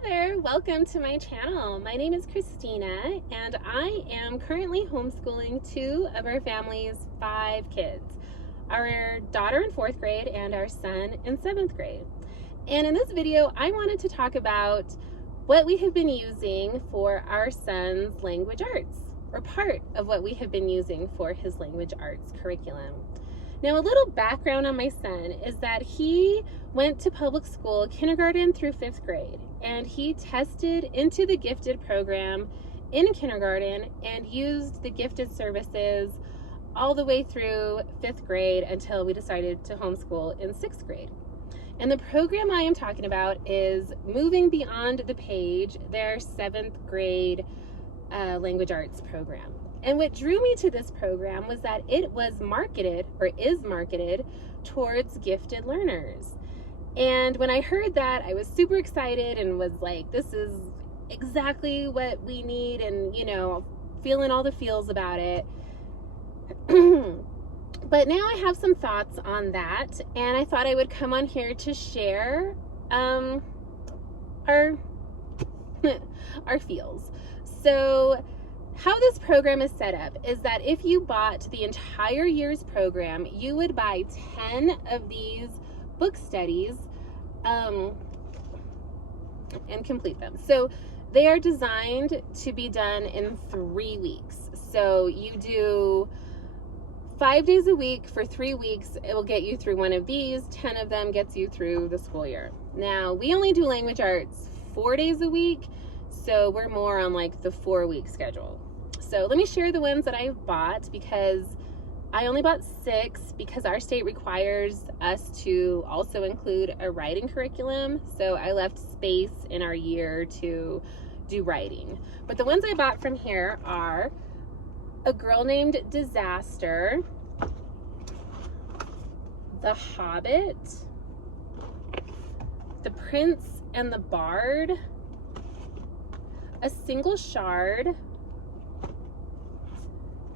Hi there, welcome to my channel. My name is Christina and I am currently homeschooling two of our family's 5 kids. Our daughter in 4th grade and our son in 7th grade. And in this video, I wanted to talk about what we have been using for our son's language arts, or part of what we have been using for his language arts curriculum. Now, a little background on my son is that he went to public school, kindergarten through 5th grade, and he tested into the gifted program in kindergarten and used the gifted services all the way through 5th grade until we decided to homeschool in 6th grade. And the program I am talking about is Moving Beyond the Page, their 7th grade language arts program. And what drew me to this program was that it was marketed, or is marketed, towards gifted learners. And when I heard that, I was super excited and was like, this is exactly what we need, and, you know, feeling all the feels about it. But now I have some thoughts on that, and I thought I would come on here to share our feels. So how this program is set up is that if you bought the entire year's program, you would buy 10 of these book studies and complete them. So they are designed to be done in 3 weeks. So you do 5 days a week for 3 weeks. It will get you through one of these. 10 of them gets you through the school year. Now, we only do language arts 4 days a week, so we're more on like the 4-week schedule. So let me share the ones that I've bought, because I only bought 6 because our state requires us to also include a writing curriculum. So I left space in our year to do writing. But the ones I bought from here are A Girl Named Disaster, The Hobbit, The Prince and the Bard, A Single Shard,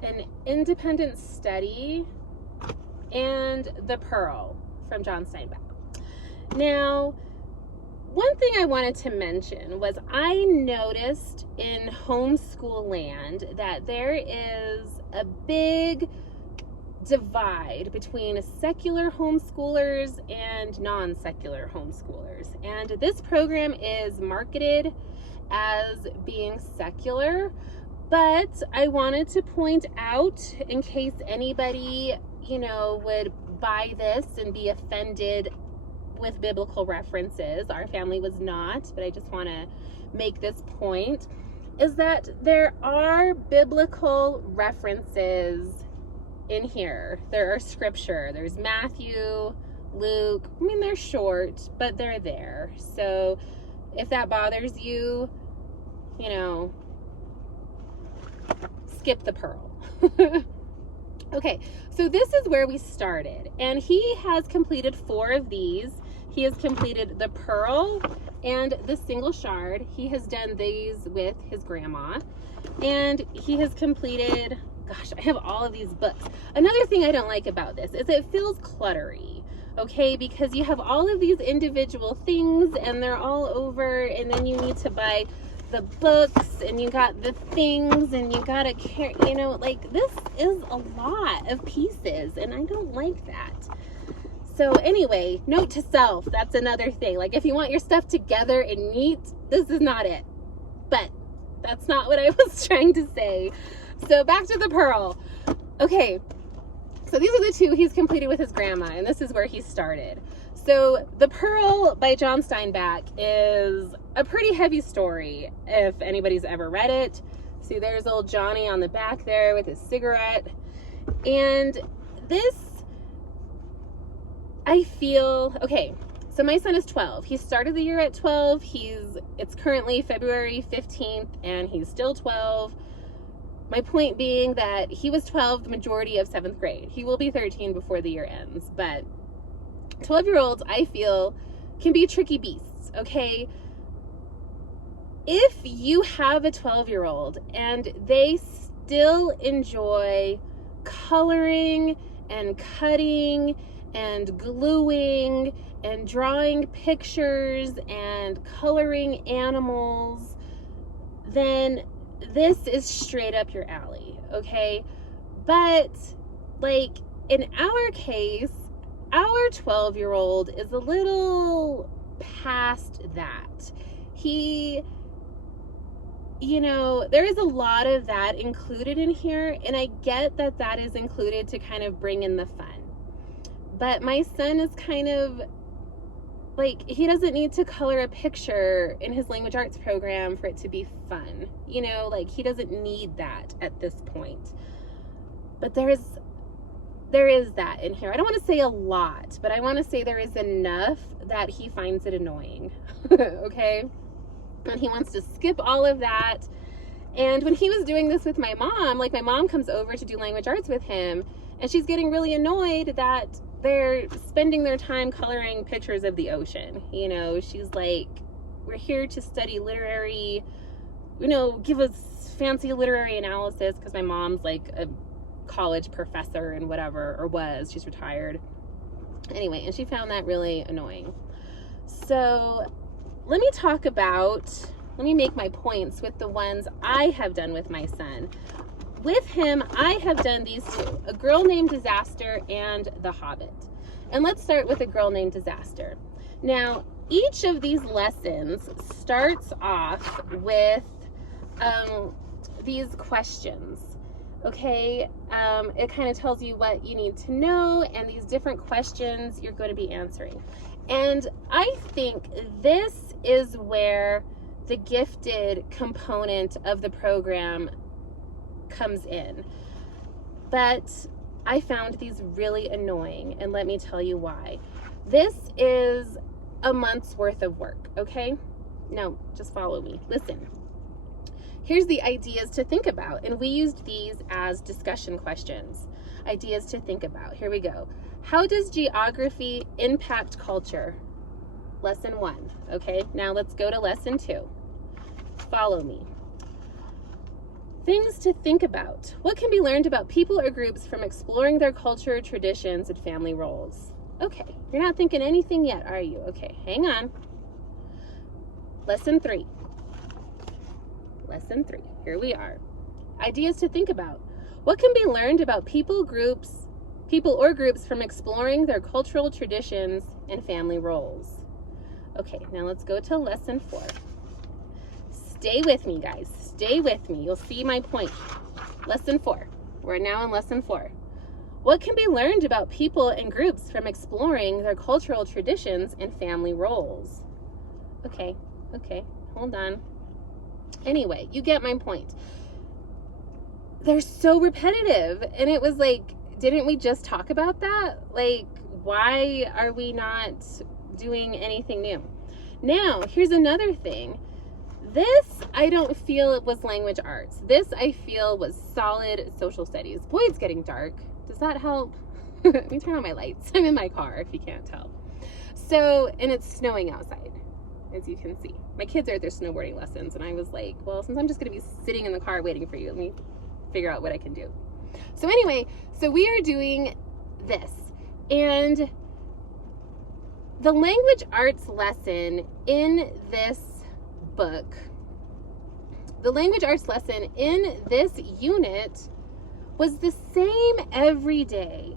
An Independent Study, and The Pearl from John Steinbeck. Now, one thing I wanted to mention was I noticed in homeschool land that there is a big divide between secular homeschoolers and non-secular homeschoolers. And this program is marketed as being secular, but I wanted to point out, in case anybody, you know, would buy this and be offended with biblical references. Our family was not, but I just want to make this point, is that there are biblical references in here. There are scripture. There's Matthew, Luke. I mean, they're short, but they're there. So if that bothers you, you know, skip the Pearl. Okay, so this is where we started, and he has completed 4 of these. He has completed the Pearl and the Single Shard. He has done these with his grandma, and he has completed, gosh, I have all of these books. Another thing I don't like about this is it feels cluttery, okay, because you have all of these individual things and they're all over, and then you need to buy the books, and you got the things, and you gotta carry, you know, like, this is a lot of pieces, and I don't like that. So anyway, note to self, that's another thing. Like, if you want your stuff together and neat, this is not it. But that's not what I was trying to say. So back to the Pearl. Okay, so these are the 2 he's completed with his grandma, and this is where he started. So The Pearl by John Steinbeck is a pretty heavy story, if anybody's ever read it. See, there's old Johnny on the back there with his cigarette. And this, I feel, okay, so my son is 12. He started the year at 12. It's currently February 15th, and he's still 12. My point being that he was 12 the majority of 7th grade. He will be 13 before the year ends, but 12-year-olds, I feel, can be tricky beasts, okay? If you have a 12-year-old and they still enjoy coloring and cutting and gluing and drawing pictures and coloring animals, then this is straight up your alley, okay? But like in our case, our 12-year-old is a little past that. He, there is a lot of that included in here, and I get that that is included to kind of bring in the fun. But my son is kind of like, he doesn't need to color a picture in his language arts program for it to be fun. Like, he doesn't need that at this point. But there is that in here. I don't want to say a lot, but I want to say there is enough that he finds it annoying. Okay? And he wants to skip all of that. And when he was doing this with my mom, like, my mom comes over to do language arts with him, and she's getting really annoyed that they're spending their time coloring pictures of the ocean. She's like, we're here to study literary, give us fancy literary analysis, because my mom's like a college professor and whatever, or was, she's retired. Anyway, and she found that really annoying. So let me make my points with the ones I have done with my son. With him, I have done these two, A Girl Named Disaster and The Hobbit. And let's start with A Girl Named Disaster. Now, each of these lessons starts off with these questions, okay? It kind of tells you what you need to know, and these different questions you're going to be answering. And I think this is where the gifted component of the program comes in. But I found these really annoying, and let me tell you why. This is a month's worth of work, okay? No, just follow me. Listen. Here's the ideas to think about, and we used these as discussion questions. Ideas to think about. Here we go. How does geography impact culture? Lesson 1. Okay, now let's go to lesson 2. Follow me. Things to think about. What can be learned about people or groups from exploring their culture, traditions, and family roles? Okay, you're not thinking anything yet, are you? Okay, hang on. Lesson 3. Lesson 3. Here we are. Ideas to think about. What can be learned about people or groups from exploring their cultural traditions and family roles? Okay, now let's go to lesson 4. Stay with me, guys. Stay with me. You'll see my point. Lesson 4. We're now in lesson 4. What can be learned about people and groups from exploring their cultural traditions and family roles? Okay, hold on. Anyway, you get my point. They're so repetitive, and it was like, didn't we just talk about that? Like, why are we not doing anything new? Now, here's another thing. This, I don't feel it was language arts. This, I feel, was solid social studies. Boy, it's getting dark. Does that help? Let me turn on my lights. I'm in my car, if you can't tell. So, and it's snowing outside, as you can see. My kids are at their snowboarding lessons, and I was like, well, since I'm just going to be sitting in the car waiting for you, let me figure out what I can do. So anyway, so we are doing this. And the language arts lesson in this book, the language arts lesson in this unit was the same every day.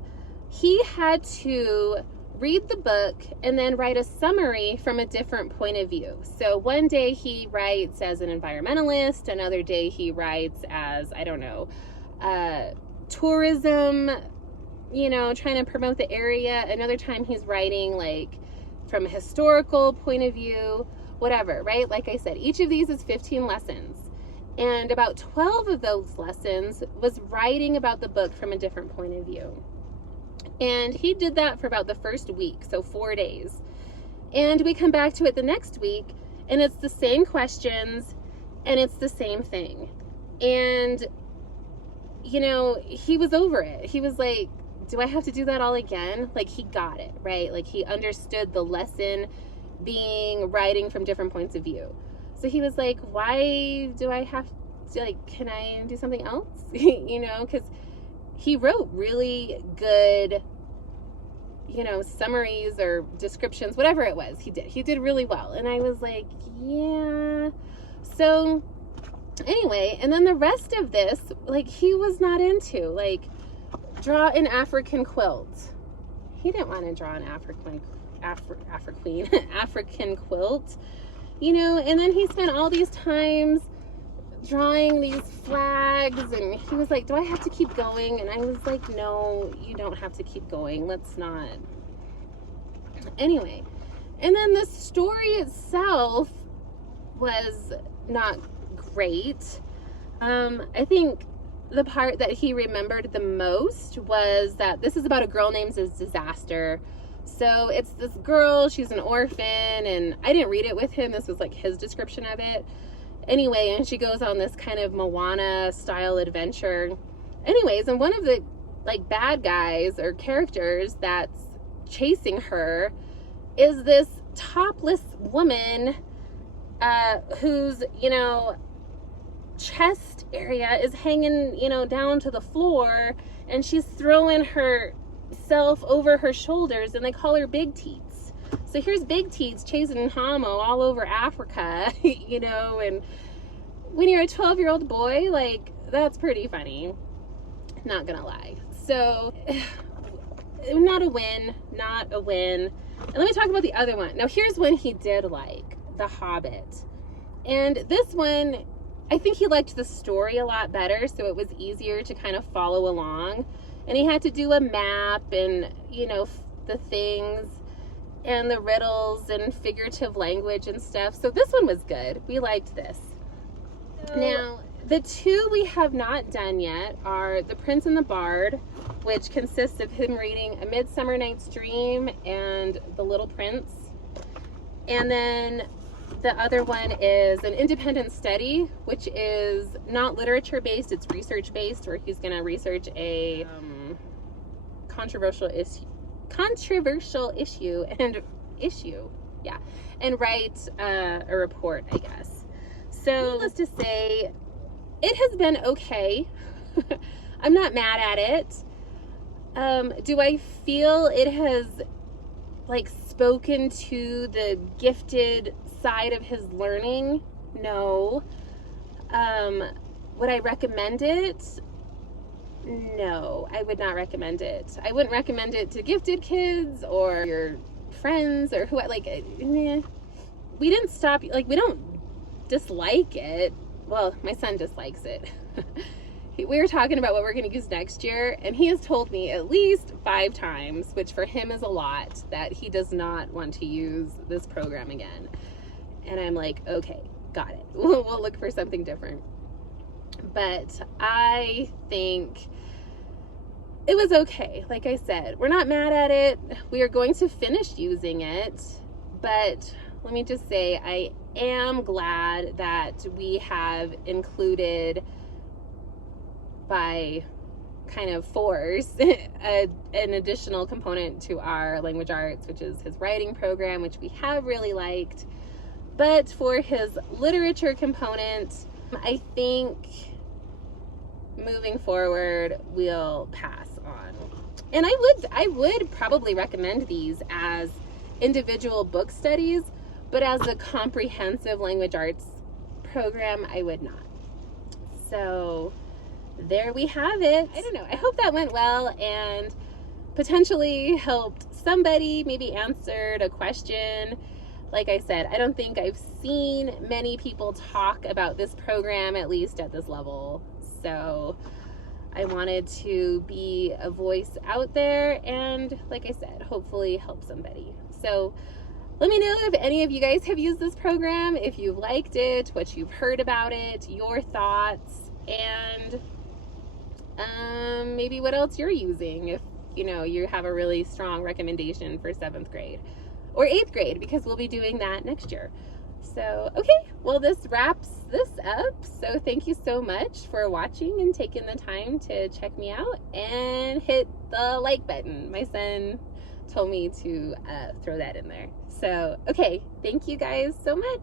He had to read the book and then write a summary from a different point of view. So one day he writes as an environmentalist, another day he writes as, I don't know, tourism, trying to promote the area. Another time he's writing like from a historical point of view, whatever, right? Like I said, each of these is 15 lessons. And about 12 of those lessons was writing about the book from a different point of view. And he did that for about the first week, so 4 days. And we come back to it the next week, and it's the same questions, and it's the same thing. And, he was over it. He was like, do I have to do that all again? Like, he got it, right? Like, he understood the lesson being writing from different points of view. So he was like, why do I have to, like, can I do something else? Because he wrote really good you know, summaries or descriptions, whatever it was, he did really well. And I was like, yeah. So anyway, and then the rest of this, like, he was not into, like, draw an African quilt. He didn't want to draw an African quilt, you know. And then he spent all these times drawing these flags, and he was like, do I have to keep going? And I was like, no, you don't have to keep going, let's not. Anyway, and then the story itself was not great. I think the part that he remembered the most was that this is about a girl named Disaster. So it's this girl, she's an orphan, and I didn't read it with him, this was like his description of it. Anyway, and she goes on this kind of Moana style adventure. Anyways, and one of the like bad guys or characters that's chasing her is this topless woman whose, you know, chest area is hanging, you know, down to the floor, and she's throwing herself over her shoulders, and they call her Big Teats. So here's Big Teats chasing Hamo all over Africa, you know. And when you're a 12-year-old boy, like, that's pretty funny, not gonna lie. So not a win. And let me talk about the other one. Now here's one he did like, The Hobbit. And this one, I think he liked the story a lot better, so it was easier to kind of follow along. And he had to do a map and, you know, the things and the riddles and figurative language and stuff. So this one was good. We liked this. Now, the two we have not done yet are The Prince and the Bard, which consists of him reading A Midsummer Night's Dream and The Little Prince. And then the other one is an independent study, which is not literature based, it's research based, where he's going to research a controversial issue and write a report, I guess. So needless to say, it has been okay. I'm not mad at it. Do I feel it has like spoken to the gifted side of his learning? No. Would I recommend it? No, I would not recommend it. I wouldn't recommend it to gifted kids or your friends or who, like, we didn't stop, like, we don't dislike it. Well, my son dislikes it. We were talking about what we're going to use next year, and he has told me at least 5 times, which for him is a lot, that he does not want to use this program again. And I'm like, okay, got it. We'll look for something different. But I think it was okay. Like I said, we're not mad at it. We are going to finish using it. But let me just say, I am glad that we have included, by kind of force, an additional component to our language arts, which is his writing program, which we have really liked. But for his literature component, I think moving forward we'll pass on. And I would probably recommend these as individual book studies, but as a comprehensive language arts program, I would not. So there we have it. I don't know. I hope that went well and potentially helped somebody, maybe answered a question. Like I said, I don't think I've seen many people talk about this program, at least at this level. So I wanted to be a voice out there and, like I said, hopefully help somebody. So let me know if any of you guys have used this program, if you've liked it, what you've heard about it, your thoughts, and maybe what else you're using if, you know, you have a really strong recommendation for 7th grade or 8th grade, because we'll be doing that next year. So, okay, well, this wraps this up. So thank you so much for watching and taking the time to check me out, and hit the like button. My son told me to throw that in there. So, okay, thank you guys so much.